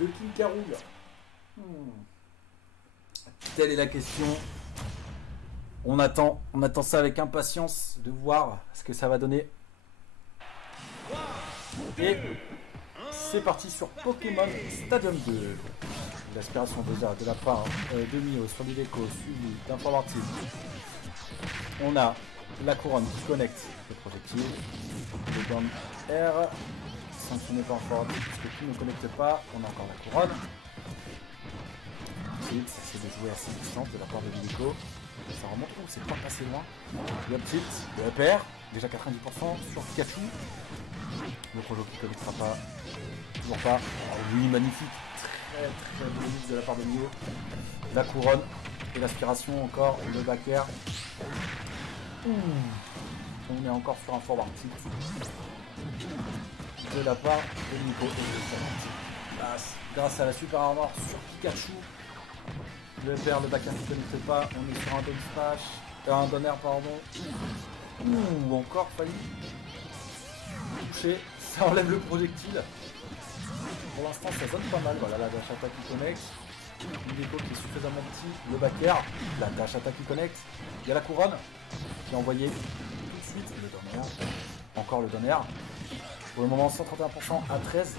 de King K. Rool. Telle est la question. On attend ça avec impatience de voir ce que ça va donner. Et c'est parti sur Pokémon Stadium 2. L'aspiration déjà de la part de Mio sur l'Ileco, suivi d'Informatique. On a la couronne qui connecte le projectile. Le Down R. Sanctionné par Informatique puisque tout ne connecte pas. On a encore la couronne. Ensuite, ça c'est de jouer assez distance de la part de l'Ileco. Ça remonte, oh, c'est pas passé loin. Le petit, le EPR, déjà 90% sur Pikachu. Le projet qui ne connectera pas. Toujours pas. Oh, oui, magnifique. Très bonus de la part de Mio. La couronne et l'aspiration encore. Le back air. On est encore sur un forward tilt de la part de Nico. Grâce à la super armor sur Pikachu. Le père, le back air qui ne connecte pas. On est sur un down smash. Un down air, pardon. Encore failli toucher. Ça enlève le projectile. Pour l'instant, ça sonne pas mal. Voilà, la dash attack qui connecte. L'Ileco qui est suffisamment petit. Le back air. La dash attack qui connecte. Il y a la couronne qui est envoyée tout de suite. Le down air. Encore le down air. Pour le moment, 131% à 13.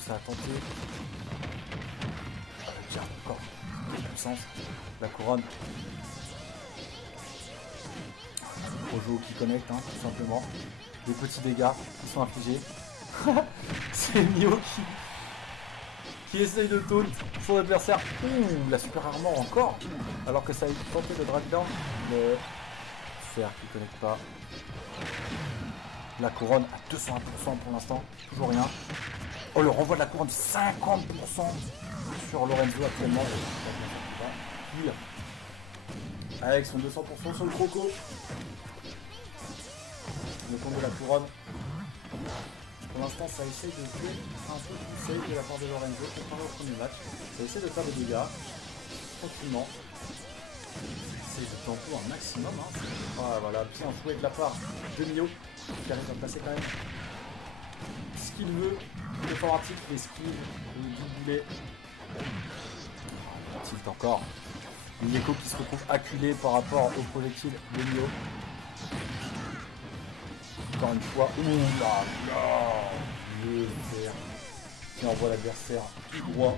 Ça a tenté. Tiens, encore. Puissance. La couronne. Projo qui connecte, hein, tout simplement. Des petits dégâts qui sont infligés. C'est Mio qui essaye de taunt son adversaire. La super armor encore. Alors que ça a tenté de drag down. Le fer qui connecte pas. La couronne à 201% pour l'instant. Toujours rien. Oh, le renvoi de la couronne 50% sur Lorenzo actuellement. Avec son 200% sur le croco. Le compte de la couronne. Pour l'instant, ça essaye de jouer un peu plus safe de la part de Lorenzo comparé au premier match. Ça essaie de faire des dégâts tranquillement. C'est de tempo un maximum. Hein. Ah, voilà, bien joué de la part de Mio qui arrive à passer quand même ce qu'il veut. Le formatique, l'esquive, le doublé. Tilt encore. L'Ileco qui se retrouve acculé par rapport au projectile de Mio. Encore une fois, le fer qui envoie l'adversaire tout droit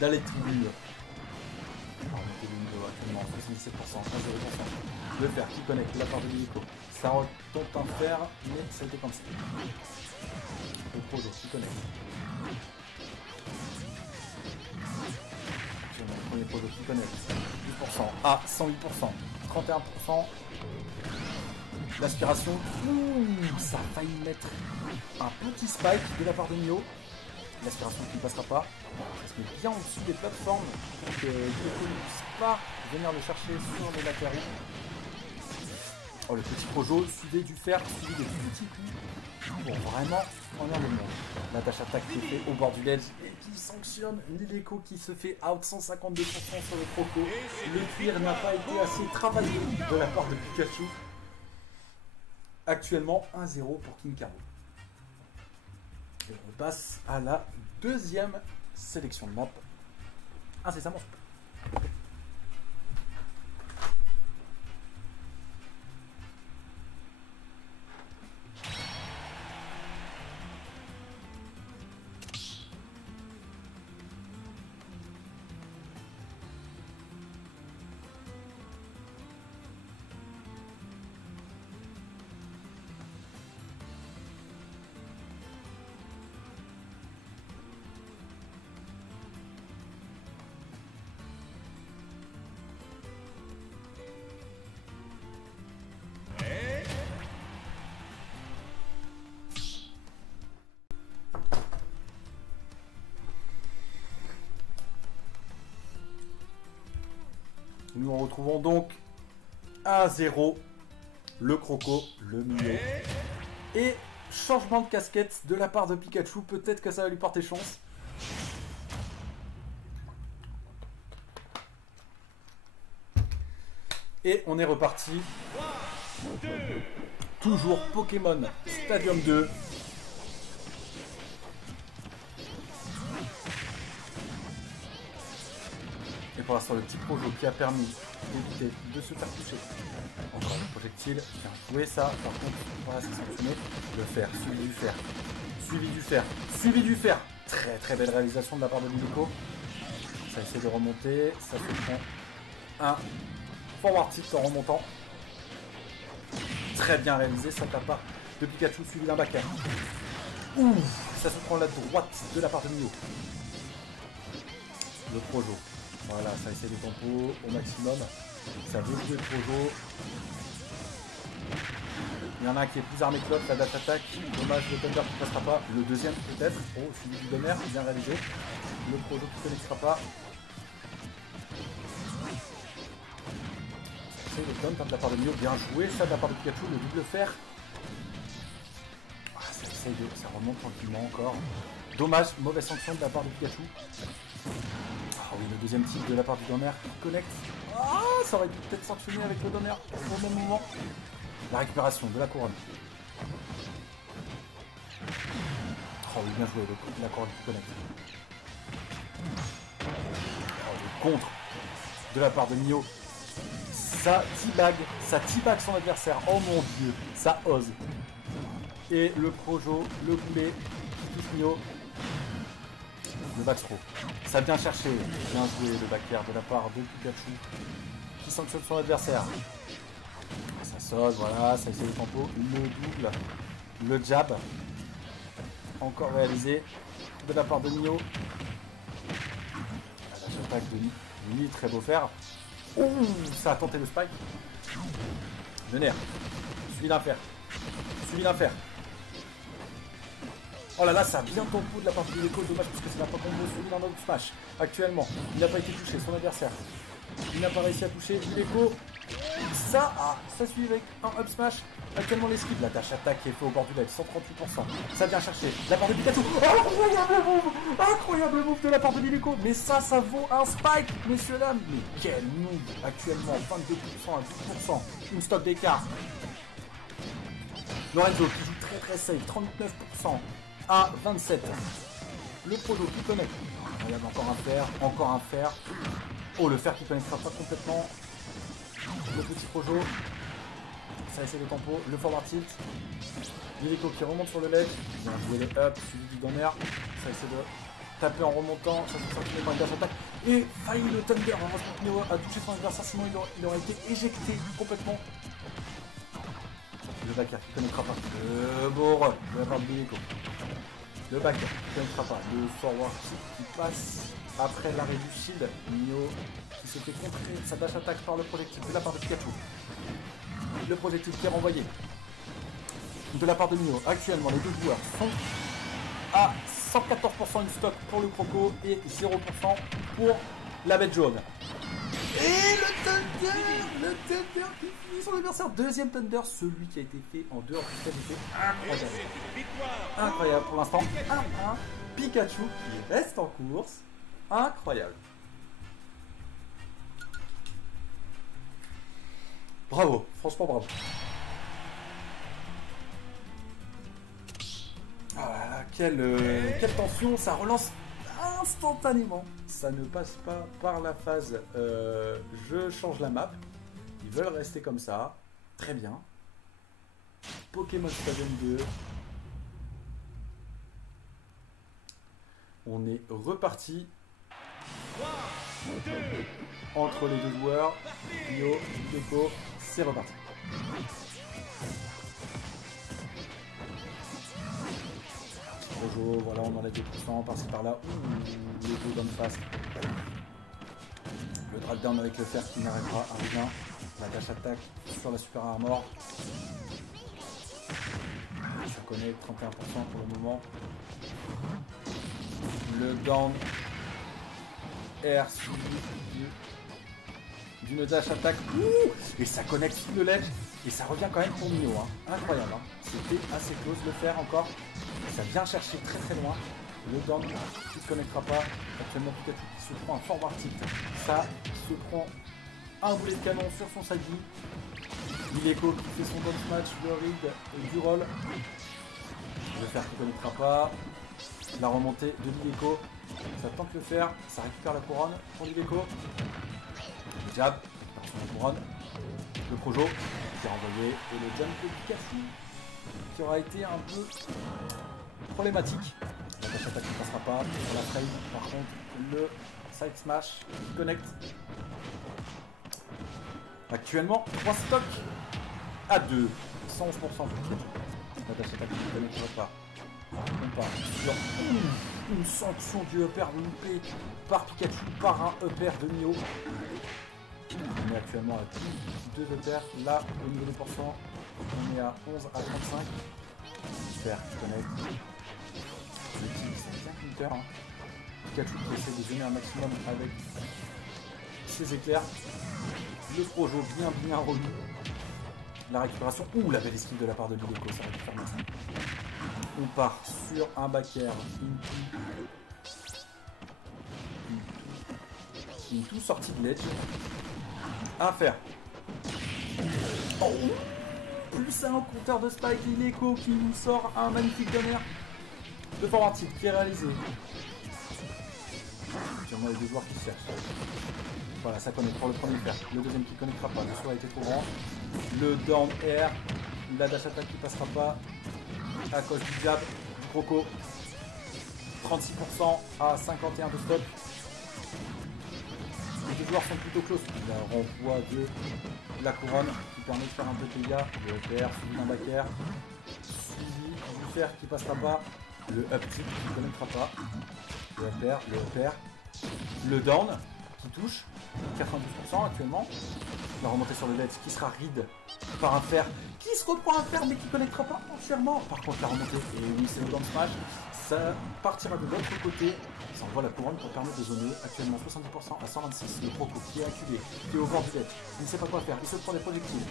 d'aller tribune. Actuellement 77%, 1,0%. Le fer qui connecte la part de l'Ileco. Ça retombe un fer, mais ça a été comme ça. Le projet qui connecte. Le premier projet qui connecte. 10% à 108%. 31%. L'aspiration, ça a failli mettre un petit spike de la part de Mio. L'aspiration qui ne passera pas. Ça se met bien en dessous des plateformes pour que Ileco ne puisse pas venir le chercher sur les latéraux. Oh, le petit projo suivi du fer, suivi des petits coups. Bon, vraiment, on est le monde. La dash attack qui est fait au bord du ledge et qui sanctionne l'Ileco qui se fait out 152% sur le croco. Le cuir n'a pas été assez travaillé de la part de Pikachu. Actuellement 1-0 pour King K. Rool. Et on passe à la deuxième sélection de map. Incessamment sous peu. Nous en retrouvons donc 1-0, le croco, le Mio. Et changement de casquette de la part de Pikachu, peut-être que ça va lui porter chance. Et on est reparti. Toujours Pokémon Stadium 2. pour l'instant le petit projo qui a permis d'éviter de se faire toucher. Encore le projectile, bien joué ça. Par contre, voilà, c'est sanctionné. Le fer, suivi du fer, suivi du fer, suivi du fer. Très très belle réalisation de la part de Milico. Ça essaie de remonter, ça se prend un forward tilt en remontant. Très bien réalisé, ça tape pas de Pikachu suivi d'un backer. Ouh, ça se prend la droite de la part de Mio. Le projo. Voilà, ça essaie des tempos au maximum. Ça veut jouer le projo. Il y en a un qui est plus armé que l'autre, la dash attaque. Dommage, le Thunder qui ne passera pas. Le deuxième peut-être. Oh, suivi du Donner, bien réalisé. Le projo qui ne connectera pas. C'est le dump de la part de Mio. Bien joué, ça de la part de Pikachu. Le double fer. Ah, ça essaye de. Ça remonte tranquillement encore. Dommage, mauvaise sanction de la part de Pikachu. Ah oui, le deuxième type de la part du Donner qui connecte. Ah, ça aurait pu peut-être sanctionner avec le Donner au même moment. La récupération de la couronne. Oh oui, bien joué, la couronne qui connecte. Oh, le contre de la part de Mio. Ça teabag son adversaire. Oh mon dieu, ça ose. Et le projo, le boulet qui touche Mio. Le backthrow. Ça vient chercher. Bien joué le back air de la part de Pikachu qui sanctionne son adversaire. Ça saute, voilà, ça essaie le tempo. Le double. Le jab. Encore réalisé de la part de Mio. L'attaque de Mio, très beau fer. Ouh, ça a tenté le spike. Le nerf. Suivi d'un fer. Suivi d'un fer. Oh là là, ça a bien tempo de la part de Milico. Dommage parce que ça n'a pas combo suivi d'un autre smash. Actuellement, il n'a pas été touché, son adversaire. Il n'a pas réussi à toucher Milico. Ça, ça suit avec un up smash. Actuellement l'esquive, la dash attaque qui est fait au bord du LED, 138%. Ça vient chercher de la part de Pikachu. Oh, incroyable move! Incroyable move de la part de Milico. Mais ça vaut un spike, messieurs dames. Mais quel move actuellement, 22% à 10%. Une stock d'écart. Lorenzo qui joue très très safe, 39% à 27. Le projo qui connecte. Regarde, encore un fer. Oh, le fer qui ne connectera pas complètement. Le petit projo. Ça essaie de tempo. Le forward tilt. Milico qui remonte sur le ledge. Bien joué les up, suivi du Donner. Ça essaie de taper en remontant. Ça se fait par une dash attaque. Et failli le Thunder. Heureusement que Neo a touché son adversaire, sinon il aurait été éjecté complètement. Le backer qui ne connectera pas. Le beau run de la part de Milico. Le backer qui ne connectera pas. Le forward tilt qui passe après l'arrêt du shield. Neo qui se fait contrer sa dash attaque par le projectile de la part de Pikachu. Le projectile qui est renvoyé de la part de Mio. Actuellement, les deux joueurs sont à 114% in stock pour le Croco et 0% pour la bête jaune. Et le Thunder qui finit son adversaire. Deuxième Thunder, celui qui a été fait en dehors du stade était incroyable. Incroyable pour l'instant. 1-1. Pikachu qui reste en course. Incroyable. Bravo, franchement bravo. Ah là là, quelle tension, ça relance instantanément. Ça ne passe pas par la phase je change la map. Ils veulent rester comme ça. Très bien. Pokémon Stadium 2. On est reparti. Entre les deux joueurs. Rio, Deco, c'est reparti. Projo, voilà, on enlève 2% par-ci par-là. Ouh, les deux down fast. Le drag down avec le fer qui n'arrivera à rien. La dash attaque sur la super armor. Ça connaît 31% pour le moment. Le down air suivi d'une dash attaque. Ouh, et ça connecte sous le ledge. Et ça revient quand même pour Mio. Hein. Incroyable. Hein. C'était assez close le fer encore. Ça vient chercher très très loin. Le down qui ne se connectera pas. Actuellement Pikachu qui se prend un forward tilt. Ça se prend un boulet de canon sur son side B. Milico qui fait son box match, le rig et du roll. Le fer qui ne connectera pas. La remontée de Milico. Ça tente le fer. Ça récupère la couronne pour Milico. Le jab, attention à la couronne. Le Projo qui a envoyé. Et le jump de Pikachu qui aura été un peu problématique. La dash attaque ne passera pas. Sur la frame, par contre, le side smash qui connecte. Actuellement, 3 stocks à 2. 111% de Pikachu. La dash attaque ne connectera pas. On part sur une sanction du upper loupé par Pikachu par un upper de Mio. On est actuellement à 2 uppers. Là, au niveau des pourcents, on est à 11 à 35. Super, je connecte. Le petit, c'est bien counter. Hein. Pikachu qui essaie de donner un maximum avec ses éclairs. Le Projo bien remis. La récupération. Ouh, la belle esquive de la part de Lileco, ça va lui faire mal. On part sur un back air. Into sorti de l'edge. À faire. Oh, plus un compteur de Spike Lileco qui nous sort un magnifique donner de forward tilt qui est réalisé. Sûrement les deux joueurs qui cherchent. Voilà, ça connecte pour le premier fer. Le deuxième qui ne connectera pas. Le saut a été trop grand. Le down air. La dash attack qui passera pas. À cause du jab du Croco. 36% à 51 de stop. Les deux joueurs sont plutôt close. Il y a un renvoi de la couronne qui permet de faire un peu de dégâts. Le PR suivi d'un back air. Suivi du fer qui passera pas. Le up tilt qui ne connectera pas. Le upper. Le down qui touche. 92% actuellement. La remontée sur le ledge qui sera read par un fer qui se reprend un fer mais qui ne connectera pas entièrement. Par contre la remontée, et oui c'est le down smash, ça partira de l'autre côté. Ça envoie la couronne pour permettre de zoner actuellement 70% à 126. Le Croco qui est acculé, qui est au bord du ledge, il ne sait pas quoi faire, il se prend des projectiles.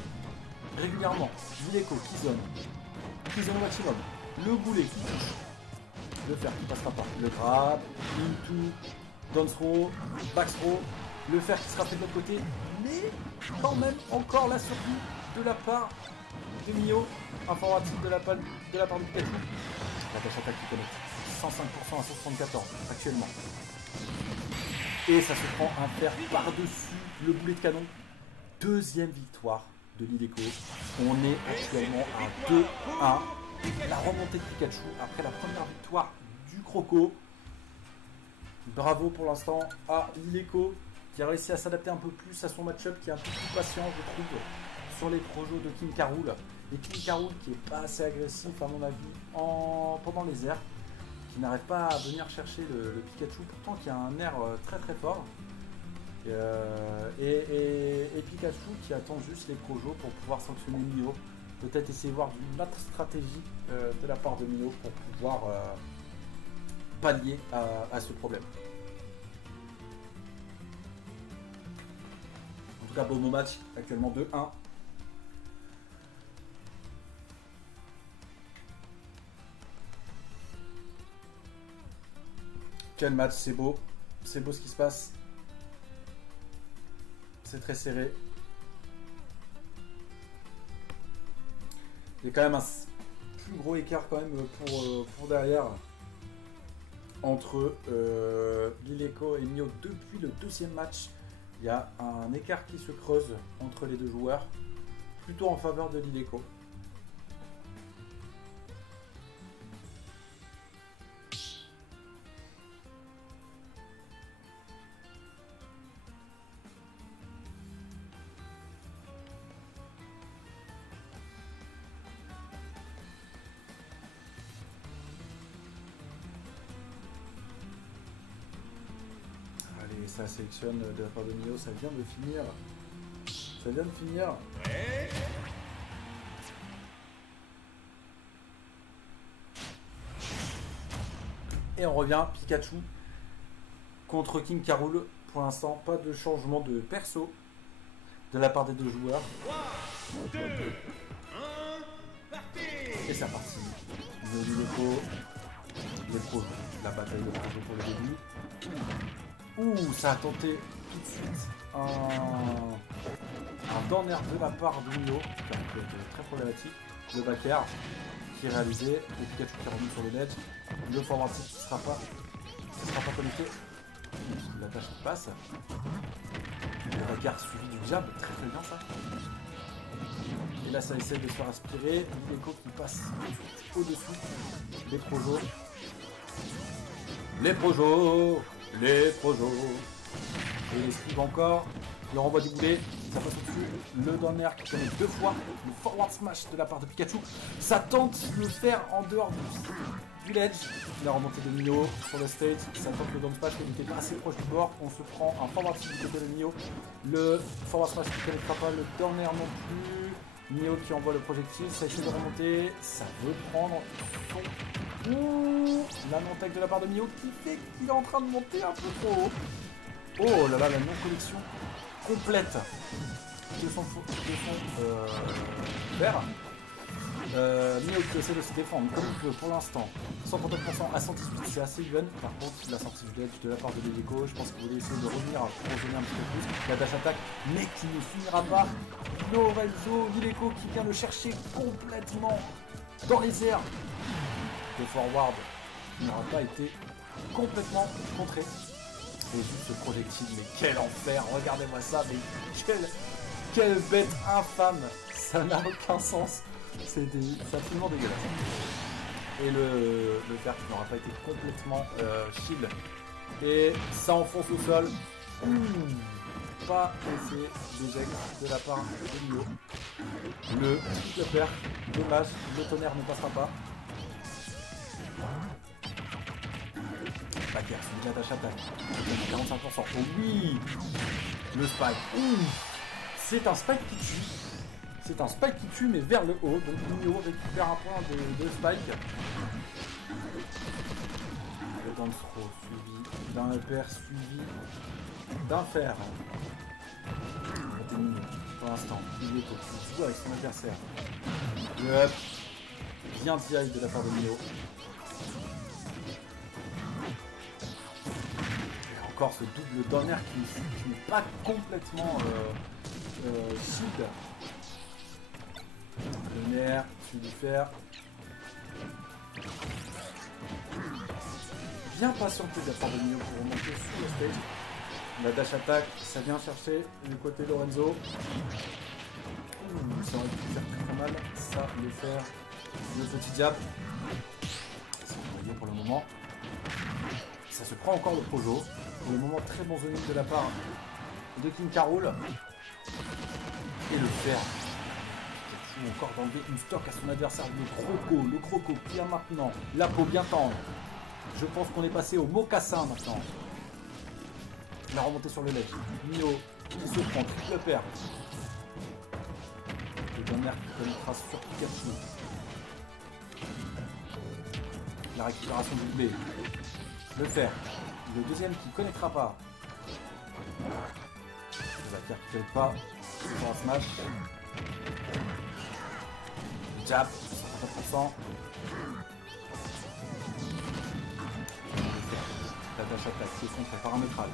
Régulièrement, Lileco qui zone au maximum. Le boulet qui touche. Le fer qui passera pas. Le grab, into, down throw, back throw. Le fer qui sera fait de l'autre côté, mais quand même encore la survie de la part de Mio. Un forward tilt de la part de Pikachu. La dash attaque qui connecte. 105% à 174 actuellement. Et ça se prend un fer par-dessus le boulet de canon. Deuxième victoire de Lileco. On est actuellement à 2-1. La remontée de Pikachu après la première victoire du Croco. Bravo pour l'instant à Lileco qui a réussi à s'adapter un peu plus à son match-up, qui est un peu plus patient, je trouve, sur les projets de King K. Rool. Et King K. Rool qui est pas assez agressif à mon avis pendant les airs, qui n'arrête pas à venir chercher le Pikachu, pourtant qui a un air très fort. Et Pikachu qui attend juste les projets pour pouvoir sanctionner Mio. Peut-être essayer de voir une autre stratégie de la part de Mio pour pouvoir pallier à ce problème. En tout cas, beau match, actuellement 2-1. Quel match, c'est beau ce qui se passe. C'est très serré. Il y a quand même un plus gros écart quand même pour derrière entre Lileco et Mio depuis le deuxième match. Il y a un écart qui se creuse entre les deux joueurs, plutôt en faveur de Lileco. Allez, ça sélectionne de la part de Mio, ça vient de finir. Ça vient de finir. Et on revient, Pikachu contre King K. Rool. Pour l'instant, pas de changement de perso de la part des deux joueurs. Et c'est parti. Le Lileco, les pros, la bataille de projo pour le début. Ouh, ça a tenté tout de suite un down air de la part de Mio, qui a été très problématique. Le back air qui est réalisé, le Pikachu qui est revenu sur le ledge, le forward tilt qui ne sera pas connecté. L'attache qui passe. La bagarre suivie du jab, très très bien ça. Et là ça essaie de se faire aspirer. L'écho qui passe au-dessus. Les projos. Les projos. Les projos. Et il esquive encore. Il renvoie des boulets. Ça passe au-dessus. Le down air qui connaît 2 fois. Le forward smash de la part de Pikachu. Ça tente de le faire en dehors du ledge. La remontée de Mio sur le stage. Ça tente le down smash mais il n'était pas assez proche du bord. On se prend un forward smash du côté de Mio. Le forward smash qui ne connaîtra pas. Le down air non plus. Mio qui envoie le projectile. Ça essaie de remonter. Ça veut prendre son... Ouh, la non-tech de la part de Mio qui fait qu'il est en train de monter un peu trop haut. Oh là là, la non-collection complète de son vert. Mio qui essaie de se défendre comme il peut pour l'instant. 130% à 118, c'est assez even. Par contre, la sortie du edge de la part de Lilico, je pense qu'il voulait essayer de revenir pour donner un petit peu plus. La dash attaque, mais qui ne finira pas. Lorenzo Lilico qui vient le chercher complètement dans les airs. Le forward n'aura pas été complètement contré. Et juste ce projectile, mais quel enfer, regardez-moi ça, mais quelle bête infâme, ça n'a aucun sens, c'est absolument dégueulasse. Et le fer qui n'aura pas été complètement shield, et ça enfonce au sol, pas essayé d'éject de la part de Mio. Le fer, dommage, le tonnerre ne passera pas. Backer, celui de la dash attaque. 45%. Oh oui. Le spike. C'est un spike qui tue. C'est un spike qui tue, mais vers le haut. Donc Mio récupère un point de spike. Le down throw suivi d'un upper suivi d'un fer. Pour l'instant, il est au joue avec son adversaire. Le up. Bien direct de la part de Mio. Encore ce double down air qui n'est pas complètement shield. Le air, suivi fer. Bien patienté de la part de Mio pour remonter sur le stage. La dash attaque, ça vient chercher du côté Lorenzo. Ça aurait pu faire très mal. Ça, le fer. Le petit jab. C'est envoyé pour le moment. Ça se prend encore le projo. Pour le moment, très bon zoning de la part de King Carol. Et le fer. Il faut encore d'enlever une stock à son adversaire. Le croco qui a maintenant la peau bien tendre. Je pense qu'on est passé au mocassin maintenant. La remontée sur le ledge. Mio qui se prend triple paire. Le dernier qui connaîtra sur Pikachu. La récupération du blé. Le fer. Le deuxième qui ne connaîtra pas. Le backer qui ne connaît pas. Pour un smash. Jab. 50%. La dash attaque qui est contre paramétrale.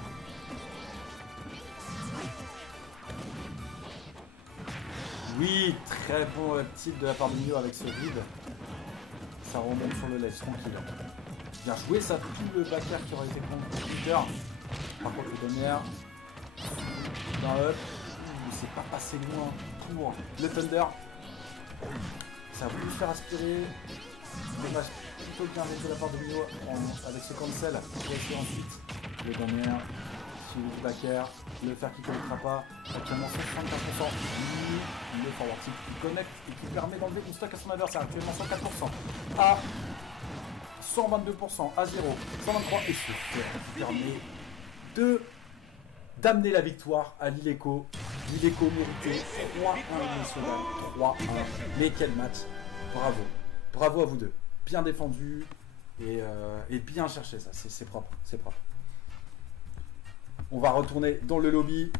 Oui, très bon tilt de la part de Mio avec ce vide. Ça remonte sur le ledge, tranquille. Bien joué, ça pile le backer qui aurait été contre Twitter. Par contre, le dernier d'un up, c'est pas passé loin pour le Thunder. Ça a voulu faire aspirer. Dommage, plutôt bien avec de la part de Mio avec ce cancel. Pour essayer ensuite le dernier. Suivi du backer. Le fer qui ne connectera pas. Actuellement 135%. Le forward tilt qui connecte et qui permet d'enlever une stock à son adversaire. Actuellement 104%. À 122%, à 0, 123 et ce fer qui permet d'amener la victoire à Lilico. Lilico mérité 3-1 national, 3-1. Mais quel match! Bravo, bravo à vous deux. Bien défendu et bien cherché ça. C'est propre, c'est propre. On va retourner dans le lobby.